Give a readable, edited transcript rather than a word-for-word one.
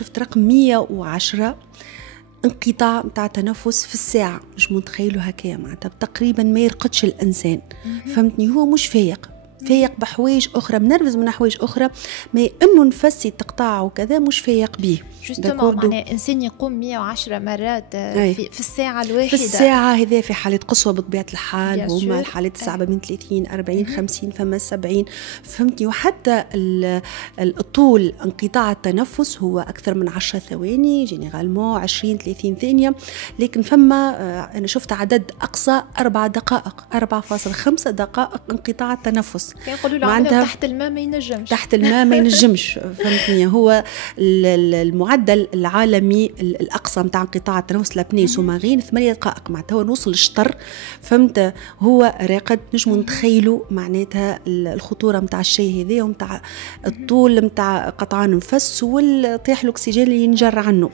شفت رقم 110 انقطاع متاع تنفس في الساعة. مش متخيله هكايا معناتها تقريبا ما يرقدش الإنسان. فهمتني؟ هو مش فايق بحوايج أخرى، منرفز من حوايج أخرى، ما إنه نفسي تقطع وكذا مش فايق بيه. جوستومون معناها إنسان يقوم 110 مرات في الساعة الواحدة. في الساعة هذا في حالة قسوة بطبيعة الحال، هما الحالات الصعبة من 30 40 50 فما 70. فهمتني؟ وحتى الطول انقطاع التنفس هو أكثر من 10 ثواني جينيرالمون 20 30 ثانية، لكن فما أنا شفت عدد أقصى 4 دقائق 4.5 دقائق انقطاع التنفس. يقولوا له تحت الماء ما ينجمش. تحت الماء ما ينجمش. فهمتني؟ هو المعدل العالمي الأقصى متاع انقطاع التنفس لابني سومارين 8 دقائق. معناتها هو نوصل الشطر. فهمت؟ هو راقد نجم نتخيلوا معناتها الخطورة متاع الشيء هذا ومتاع الطول متاع قطعان نفس والطيح الأكسجين اللي ينجر عنه.